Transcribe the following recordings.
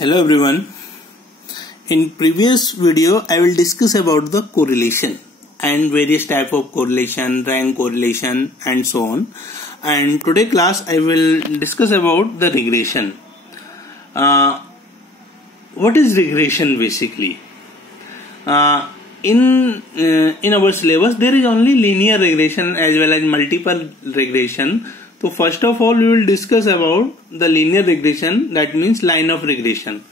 Hello everyone. In previous video I will discuss about the correlation and various type of correlation, rank correlation and so on. And today class I will discuss about the regression. What is regression basically? In our syllabus there is only linear regression as well as multiple regression. So first of all we will discuss about the linear regression, that means line of regression.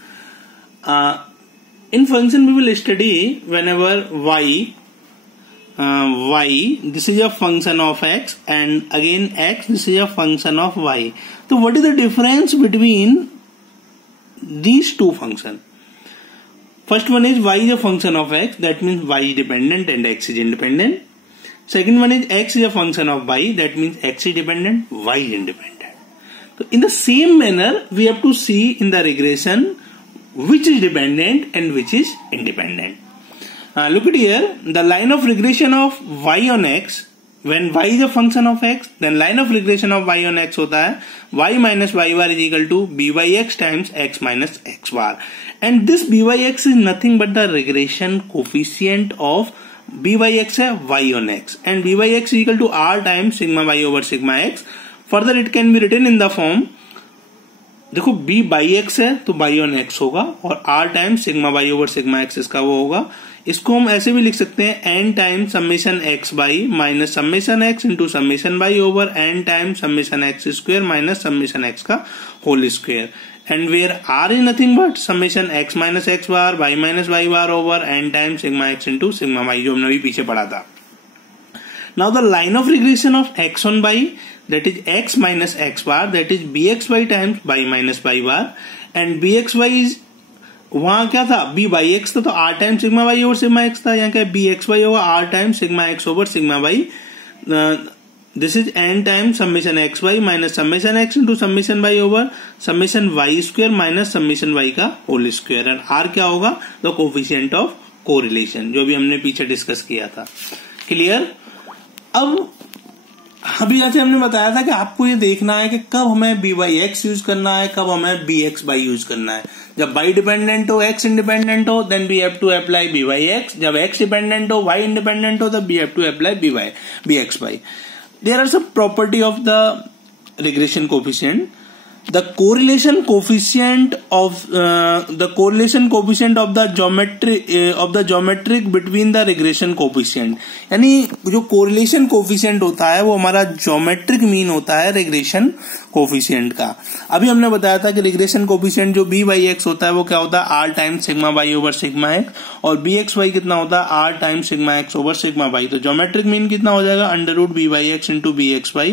In function we will study whenever y this is a function of x and again x this is a function of y. So what is the difference between these two functions? First one is y is a function of x, that means y is dependent and x is independent. Second one is x is a function of y, that means x is dependent, y is independent. So in the same manner we have to see in the regression which is dependent and which is independent. Look at here, the line of regression of y on x, when y is a function of x, then line of regression of y on x hota hai y minus y bar is equal to byx times x minus x bar. And this byx is nothing but the regression coefficient of byx है y on x and byx is equal to r times sigma y over sigma x. Further it can be written in the form, देखो b by x है तो y on x होगा और r time sigma y over sigma x इसका वो होगा. इसको हम ऐसे भी लिख सकते हैं n time summation x by minus summation x into summation y over n time summation x square minus summation x का whole square. And where r is nothing but summation x minus x bar y minus y bar over n times sigma x into sigma y, जो हमने अभी पीछे पढ़ा था. Now the line of regression of x on y, that is x minus x bar, that is bxy times y minus y bar, and bxy is वहाँ क्या था b by x था तो r time sigma y over sigma x था. यहाँ क्या bxy होगा r time sigma x over sigma y. This is n times summation xy minus summation x into summation y over summation y square minus summation y का whole square. and r क्या होगा? The coefficient of correlation, जो भी हमने पीछे discuss किया था. Clear? अब अभी जैसे हमने बताया था कि आपको ये देखना है कि कब हमें b by x यूज करना है, कब हमें bx by यूज करना है. जब y डिपेंडेंट हो, x इंडिपेंडेंट हो, then we have to apply b by x. जब x डिपेंडेंट हो, y इंडिपेंडेंट हो, तब we have to apply bx by. There are some property of the regression coefficient. The correlation coefficient of the geometric between the regression coefficient. यानी जो correlation coefficient होता है वो हमारा geometric mean होता है regression coefficient का. अभी हमने बताया था कि regression coefficient जो b by x होता है वो क्या होता है r times sigma y over sigma x और bxy कितना होता है r times sigma x over sigma y. तो geometric mean कितना हो जाएगा under root b by x into bxy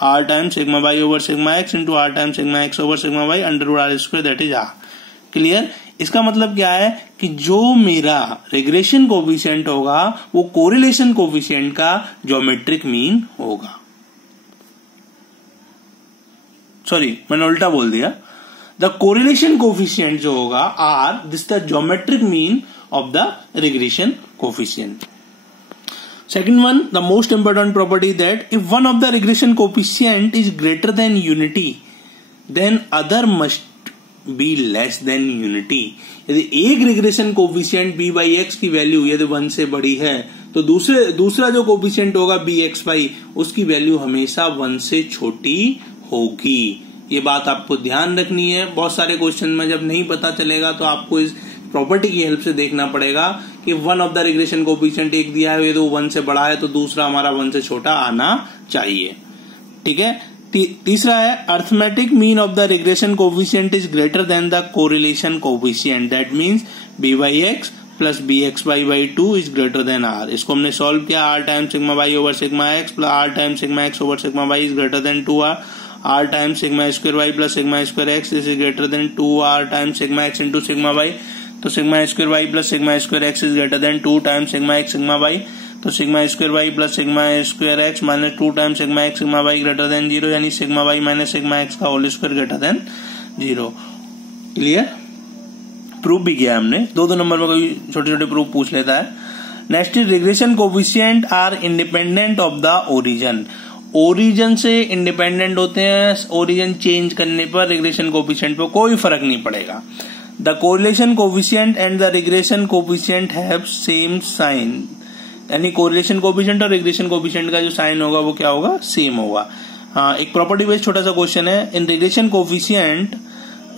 r times sigma y over sigma x into r times sigma x over sigma y under root r square, that is r. Clear? इसका मतलब क्या है कि जो मेरा regression coefficient होगा वो correlation coefficient का geometric mean होगा. सॉरी मैंने उल्टा बोल दिया. द कोरिलेशन कोफिशिएंट जो होगा R, this the geometric mean of the regression coefficient. Second one, the most important property that if one of the regression coefficient is greater than unity then other must be less than unity. यदि एक regression coefficient b by X की value यदि 1 से बड़ी है तो दूसरा जो कोफिशिएंट होगा bxy उसकी वैल्यू हमेशा 1 से छोटी होगी. ये बात आपको ध्यान रखनी है. बहुत सारे क्वेश्चन में जब नहीं पता चलेगा तो आपको इस प्रॉपर्टी की हेल्प से देखना पड़ेगा कि one of the regression coefficient एक दिया है, ये तो 1 से बड़ा है तो दूसरा हमारा 1 से छोटा आना चाहिए. ठीक है. तीसरा है arithmetic mean of the regression coefficient is greater then the correlation coefficient, that means b by x plus bxy by 2 is greater then r. इसको हमने सॉल्व किया. r time sigma y over sigma x plus r time sigma x over sigma y is greater then 2r. r time sigma square y plus sigma square x is greater then 2r time sigma x into sigma y. तो sigma square y plus sigma square x is greater than 2 time sigma x sigma y. तो sigma square y plus sigma square x minus 2 time sigma x sigma y greater than 0, यानी sigma y minus sigma x का whole square greater than 0. Clear? Proof भी किया हमने. दो number में कोई छोटे छोटे प्रूफ पूछ लेता है. Next is regression coefficient are independent of the origin. Origin से इंडिपेंडेंट होते हैं. ओरिजिन चेंज करने पर रिग्रेशन कोफिशिएंट पर कोई फर्क नहीं पड़ेगा. The correlation coefficient and the regression coefficient have same sign, यानी कोरिलेशन कोफिशिएंट और रिग्रेशन कोफिशिएंट का जो साइन होगा वो क्या होगा, सेम होगा. एक प्रॉपर्टी बेस्ड छोटा सा क्वेश्चन है. In regression coefficient,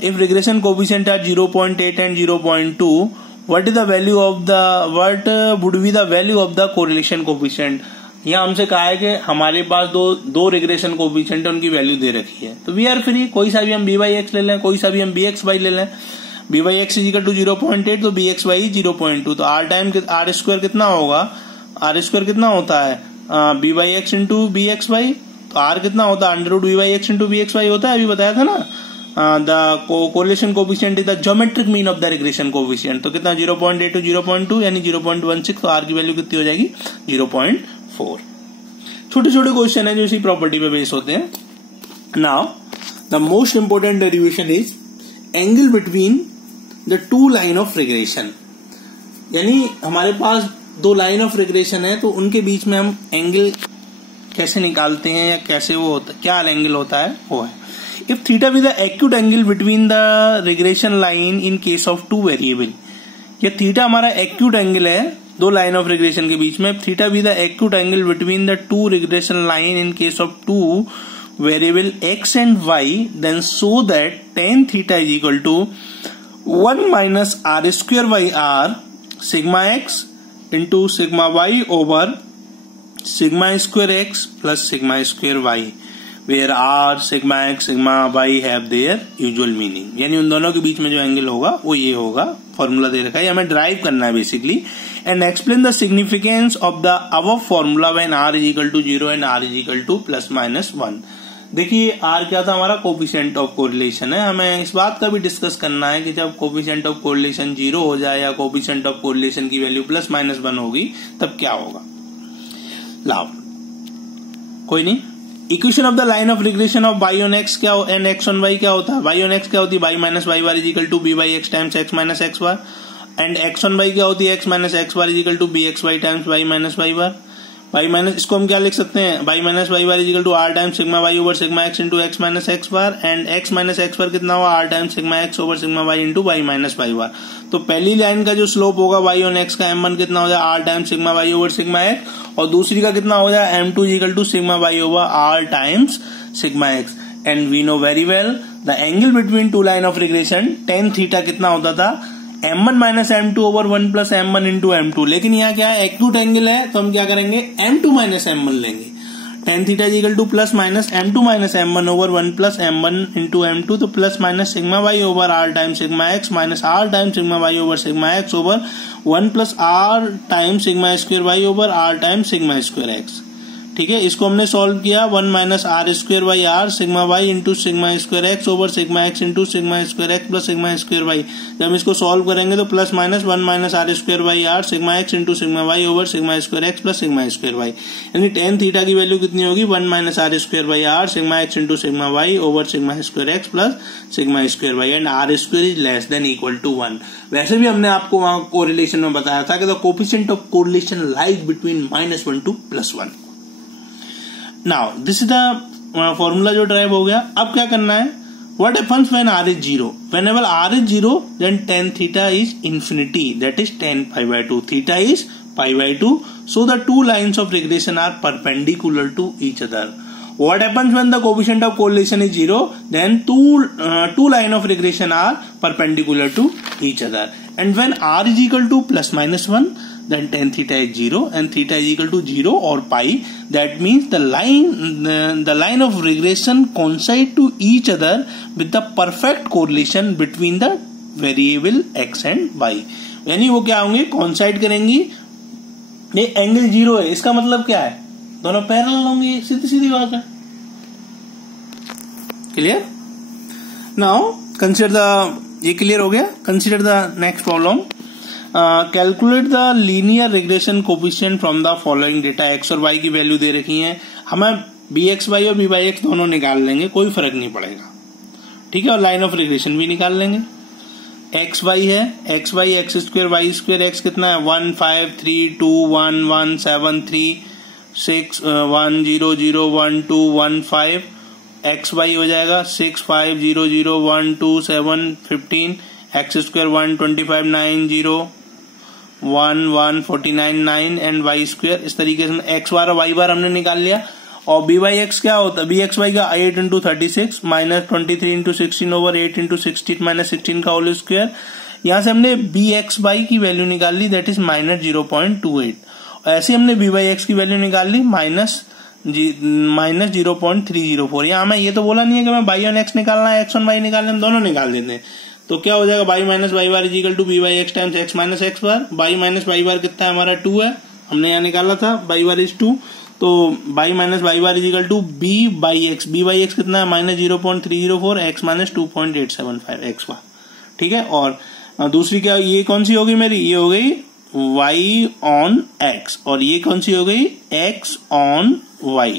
if regression coefficient are 0.8 and 0.2, what is the value of the, what would be the value of the correlation coefficient. यहाँ हमसे कहा है कि हमारे पास दो रिग्रेशन कोफिशिएंट है, उनकी वैल्यू दे रखी है. तो वी आर फ्री, कोई सा भी हम b/x ले लें, कोई सा भी हम bx/y ले लें. b/x = 0.8, तो bx/y 0.2. तो r स्क्वायर कितना होगा, r स्क्वायर कितना होता है b/x इंटू bxy. तो r कितना होता है √b/x इंटू bxy होता है, अभी बताया था ना. The correlation coefficient is the geometric mean of the regression coefficient. तो कितना 0.8 to 0.2 यानी 0.16. तो r की वैल्यू कितनी हो जाएगी 0.4. छोटे छोटे क्वेश्चन है जो इसी प्रॉपर्टी पे बेस होते हैं. Now the most important derivation is angle between the two line of regression. यानी हमारे पास दो लाइन ऑफ रिग्रेशन है, तो उनके बीच में हम एंगल कैसे निकालते हैं या कैसे वो होता है, क्या एंगल होता है वो है. If theta be the acute angle between the regression line in case of two variable, ये थीटा हमारा acute angle है दो लाइन ऑफ रिग्रेशन के बीच में. Theta be the acute angle between the two regression line in case of two variable x and y, then so that tan theta is equal to 1 minus r square by r sigma x into sigma y over sigma square x plus sigma square y, where r, sigma x, sigma y have their usual meaning. यानी उन दोनों के बीच में जो angle होगा वो ये होगा. फॉर्मूला दे रखा है, हमें ड्राइव करना है basically. And explain the significance of the above formula when r = 0 and r = ±1. देखिए r क्या था, हमारा कोफिशिएंट ऑफ कोरिलेशन है. हमें इस बात का भी डिस्कस करना है कि जब कोफिशिएंट ऑफ कोरिलेशन 0 हो जाए या कोफिशिएंट ऑफ कोरिलेशन की वैल्यू ±1 होगी तब क्या होगा. लाओ कोई नहीं. Equation of the line of regression of y on x क्या एंड x on y क्या होता है. y on x क्या होती है, y minus y bar = b/x times x minus x bar. And x on y क्या होती है, x minus x bar = bxy times y minus y bar. y minus, इसको हम क्या लिख सकते हैं, y minus y bar = r times sigma y over sigma x into x minus x bar. And x minus x bar कितना हुआ, r times sigma x over sigma y into y minus y bar. तो पहली line का जो slope होगा y on x का m1 कितना हो जाए, r times sigma y over sigma x, और दूसरी का कितना हो जाए m2 = sigma y over r times sigma x. And we know very well the angle between two line of regression tan theta कितना होता था, m1 minus m2 over 1 plus m1 into m2. लेकिन यहाँ क्या है, एक्यूट एंगल है, तो हम क्या करेंगे m2 minus m1 लेंगे. tan theta = plus minus m2 minus m1 over 1 plus m1 into m2. तो plus minus sigma y over r times sigma x minus r times sigma y over sigma x over 1 plus r times sigma square y over r times sigma square x. ठीक है, इसको हमने solve किया 1 minus r square by r sigma y into sigma square x over sigma x into sigma square x plus sigma square y. जब हम इसको solve करेंगे तो plus minus 1 minus r square by r sigma x into sigma y over sigma square x plus sigma square y. यानी tan theta की value कितनी होगी, 1 minus r square by r sigma x into sigma y over sigma square x plus sigma square y. And r square is less than equal to 1. वैसे भी हमने आपको वहां correlation में बताया था कि the coefficient of correlation lies between -1 to +1. Now this is the formula जो ड्राइव हो गया. अब क्या करना है, what happens when r is 0. Whenever r is 0 then tan theta is infinity, that is tan pi/2. Theta is pi/2. So the two lines of regression are perpendicular to each other. What happens when the coefficient of correlation is 0? Then two line of regression are perpendicular to each other. And when r is equal to ±1, then tan theta is 0 and theta is equal to 0 or pi. That means the line of regression coincide to each other with the perfect correlation between the variable x and y. यानी वो क्या होंगे, coincide करेंगी. ये angle 0 है, इसका मतलब क्या है, दोनों पैरेलल होंगे, सीधी सीधी बात है. क्लियर. नाउ कंसिडर द, ये क्लियर हो गया. Consider the next problem. Calculate the linear regression coefficient from the following data. X और वाई की वैल्यू दे रखी है, हमें bxy और by/x दोनों निकाल लेंगे, कोई फर्क नहीं पड़ेगा. ठीक है, और लाइन ऑफ रिग्रेशन भी निकाल लेंगे. एक्स वाई है, x y x square y square x कितना है 1 5 3 2 1 1 7 3 6 1 0 0 1 2 1 5. एक्स वाई हो जाएगा 6 5 0 0 1 2 7 15. X square 125 9 0 1 1 49 9 and y square. इस तरीके से एक्स बार और वाई बार हमने निकाल लिया। और बी वाई एक्स क्या होता है, बी एक्स वाई का 8 into 36 minus 23 into 16 over 8 into 16 minus 16 का होल स्क्वायर। यहां से हमने बी एक्स वाई की वैल्यू निकाल ली, दैट इज माइनस 0.28। ऐसे हमने बी वाई एक्स की वैल्यू निकाल ली माइनस 0.304। यहाँ मैं ये तो बोला नहीं है कि मैं बाई ऑन एक्स निकालना है, एक्स ऑन वाई निकालना है, दोनों निकाल देते हैं। तो क्या हो जाएगा, Y minus Y bar is equal to B Y X times X minus x bar. Y minus Y bar कितना है हमारा 2 है, हमने यहाँ निकाला था, बाई बार इज 2। तो by minus Y bar is equal to b y x, b y x कितना है minus 0.304 x minus 2.875 x bar, ठीक है। और दूसरी क्या, ये कौन सी होगी मेरी, ये हो गई y ऑन x, और ये कौन सी हो गई x on y,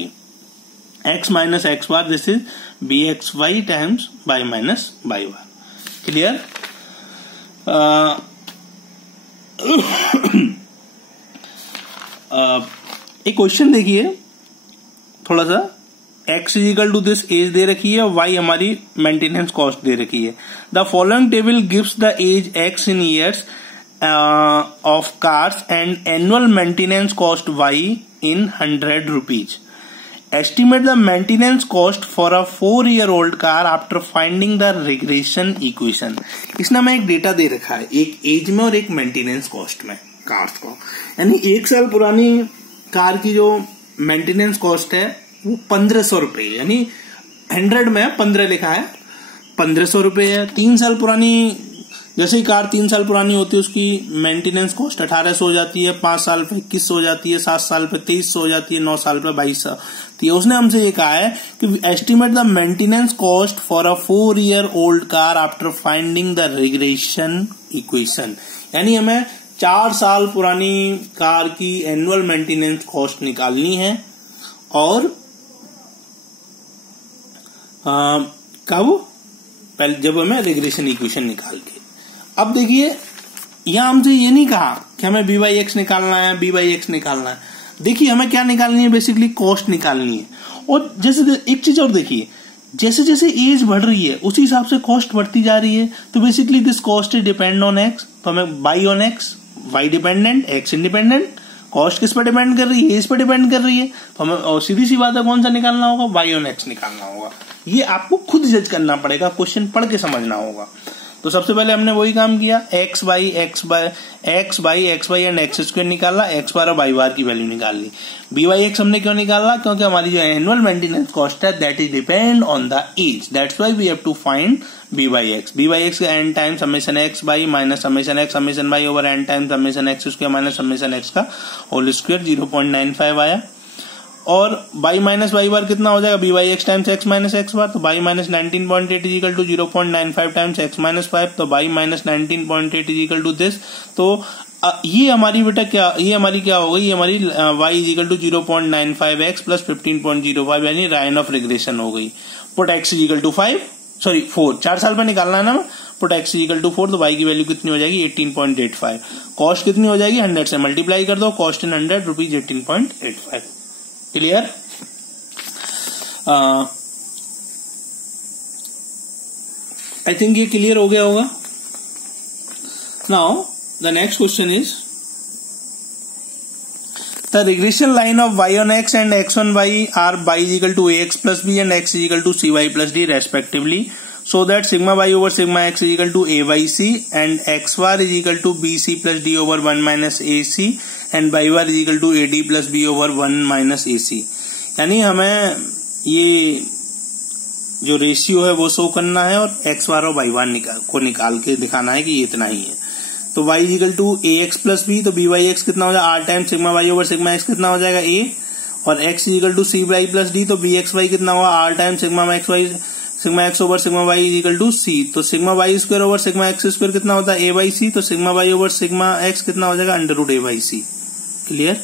x minus x bar, this is b x y times y minus y bar. Clear. एक क्वेश्चन देखिए थोड़ा सा, x is equal to this age दे रखी है और y हमारी मेंटेनेंस कॉस्ट दे रखी है। The following table gives the age x in years of cars and annual maintenance cost y in 100 rupees. Estimate the maintenance cost for a 4-year-old car after finding the regression equation. इसने हमें एक data दे रखा है, एक as में और एक maintenance cost में कार्स को। यानी 1 साल पुरानी कार की जो मेंटेनेंस कॉस्ट है वो 1500 रुपए, यानी 100 में 15 लिखा है, 1500 रुपए है। 3 साल पुरानी, जैसे ही कार 3 साल पुरानी होती है उसकी मेंटेनेंस कॉस्ट 1800 हो जाती है, 5 साल पे 2100 हो जाती है, 7 साल पे 2300 हो जाती है, 9 साल पे 2200। तो उसने हमसे ये कहा है कि estimate the maintenance cost for a 4-year-old car after finding the regression equation. यानी हमें 4 साल पुरानी कार की एनुअल मेंटेनेंस कॉस्ट निकालनी है, और कब, पहले जब हमें रिग्रेशन इक्वेशन निकाल के। अब देखिए यहां हमसे ये नहीं कहा कि हमें बी वाई एक्स निकालना है, बी वाई एक्स निकालना है। देखिए हमें क्या निकालनी है, बेसिकली कॉस्ट निकालनी है। और जैसे एक चीज और देखिए, जैसे जैसे एज बढ़ रही है उसी हिसाब से कॉस्ट बढ़ती जा रही है। तो basically this cost is depend on x, तो हमें y on x, y dependent x independent, cost किस पर डिपेंड कर रही है, एज पर डिपेंड कर रही है। तो हमें और सीधी सी बात है कौन सा निकालना होगा, वाई ऑन एक्स निकालना होगा। ये आपको खुद जज करना पड़ेगा, क्वेश्चन पढ़ के समझना होगा। तो सबसे पहले हमने वही काम किया, x y x y and x square निकाला, एक्स बार और वाई बार की वैल्यू निकाल ली। बी वाई एक्स हमने क्यों निकाला, क्योंकि हमारी जो एनुअल मेंटेनेंस कॉस्ट है that is depend on the age, that's why we have to find B Y X. B Y X का N time summation X Y minus summation X summation Y over N time summation X square minus summation X का whole square 0.95 आया। और by minus Y bar कितना हो जाएगा, B Y X times X minus x bar, तो by minus 19.8 equal to 0.95 times X minus 5, तो by minus 19.8 equal to this. तो ये हमारी बेटा क्या, ये हमारी क्या हो गई, ये हमारी y is equal to 0.95 x plus 15.05 यानी लाइन ऑफ रिग्रेशन हो गई। पुट x इजिकल टू 4, 4 साल पर निकालना है ना, पुट x इजिकल टू 4, तो y की वैल्यू कितनी हो जाएगी 18.85। कॉस्ट कितनी हो जाएगी, 100 से मल्टीप्लाई कर दो, cost in 100 rupees 18.85। Clear. I think ये क्लियर हो गया होगा। Now the next question is the regression line of y on x and x on y are y is equal to ax plus b and x is equal to cy plus d respectively, so that sigma y over sigma x is equal to ayc and x bar is equal to bc plus d over 1 minus ac and y bar is equal to ad plus b over 1 minus ac। यानी हमें ये जो ratio है वो show करना है और x bar और वाई बार को निकाल के दिखाना है कि ये इतना ही है। तो y is equal to a x plus b, तो बी वाई एक्स कितना हो जाएगा, r time sigma y over sigma x कितना हो जाएगा ए, और x is equal to c y plus d, तो बी एक्स वाई कितना होगा, r time sigma x y sigma x over sigma y is equal to c, तो sigma y square over sigma x square कितना होता है ए बाई सी, तो sigma y over sigma x कितना हो जाएगा under root a by c. Clear.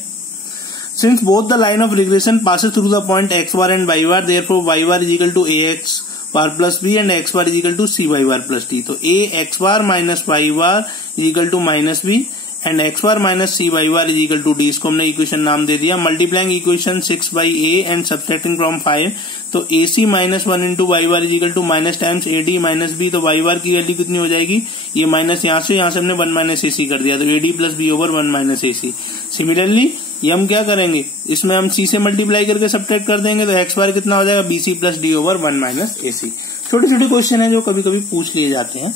Since both the line of regression passes through the point x bar and y bar, therefore y bar is equal to ax bar plus b and x bar is equal to cy bar plus d. तो a x bar minus y bar is equal to minus b and x bar minus cy bar is equal to d। इसको हमने equation नाम दे दिया। Multiplying equation 6 by a and subtracting from 5, तो AC minus 1 into y bar is equal to minus times AD minus B, तो y bar की value कितनी हो जाएगी, ये माइनस यहाँ से हमने 1 माइनस AC कर दिया, तो AD plus B over 1 minus AC। Similarly ये हम क्या करेंगे, इसमें हम C से मल्टीप्लाई करके सब्ट्रैक्ट कर देंगे, तो x बार कितना हो जाएगा, BC plus D over 1 minus AC। छोटे छोटे क्वेश्चन है जो कभी कभी पूछ लिए जाते हैं।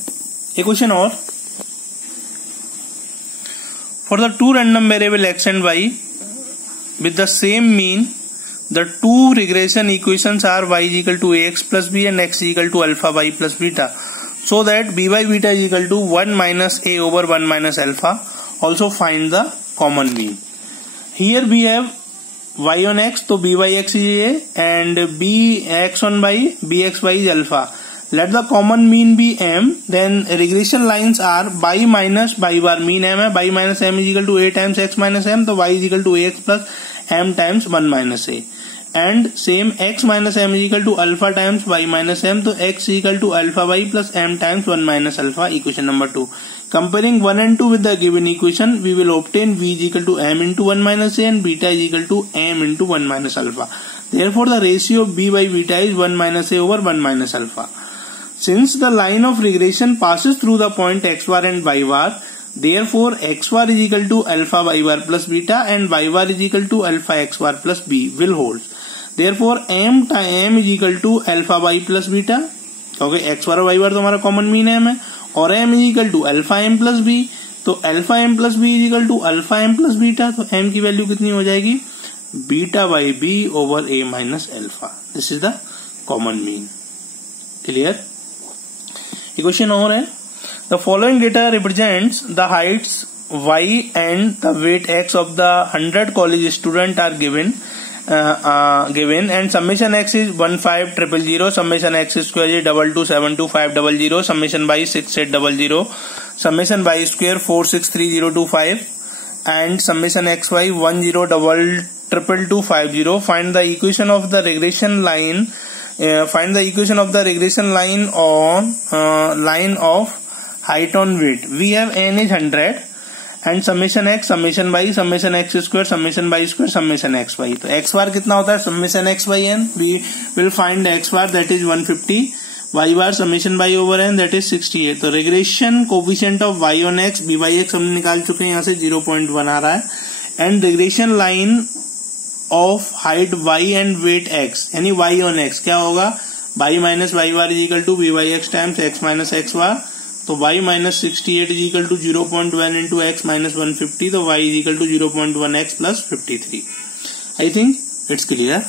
एक क्वेश्चन और, for the two random variable x and y with the same mean, the two regression equations are y is equal to ax plus b and x is equal to alpha y plus beta, so that b by beta is equal to 1 minus a over 1 minus alpha. Also find the common mean. Here we have y on x, तो b by x is a, and b x on y, bx y is alpha. Let the common mean be m. Then regression lines are by minus by bar, mean m है, by minus m is equal to a times x minus m, तो y is equal to ax plus m times 1 minus a, and same x minus m is equal to alpha times y minus m, तो x is equal to alpha y plus m times 1 minus alpha. Equation number 2. Comparing 1 and 2 with the given equation, we will obtain v is equal to m into 1 minus a and beta is equal to m into 1 minus alpha. Therefore the ratio of b by beta is 1 minus a over 1 minus alpha. Since the line of regression passes through the point x bar and y bar, therefore x bar is equal to alpha y bar plus beta and y bar is equal to alpha x bar plus b will hold. Therefore m is equal to alpha y plus beta, क्योंकि x bar और y bar तो हमारा common mean m है, और m is equal to alpha m plus b, तो alpha m plus b is equal to alpha m plus beta, तो m की value कितनी हो जाएगी, beta by b over a minus alpha. This is the common mean. Clear? Equation और है, the following data represents the heights y and the weight x of the 100 college student are given and summation x is 15000, summation x square is 2272500, summation y 6800, summation y square 463025, and summation xy 102250. Find the equation of the regression line. Find the equation of the regression line on line of height on weight. We have n is 100 and summation x, summation y, summation x square, summation y square, summation xy. तो x bar कितना होता है, summation x by n. We will find x bar, that is 150. y bar summation y over n, that is 68. तो regression coefficient of y on x, b by x हमने निकाल चुके हैं, यहाँ से 0.1 आ रहा है, and regression line of height y and weight x, यानी y on x क्या होगा, y minus y bar is equal to b by x times x minus x bar, तो y minus 68 is equal to 0.1 into x minus 150, तो y is equal to 0.1x plus 53. I think it's clear.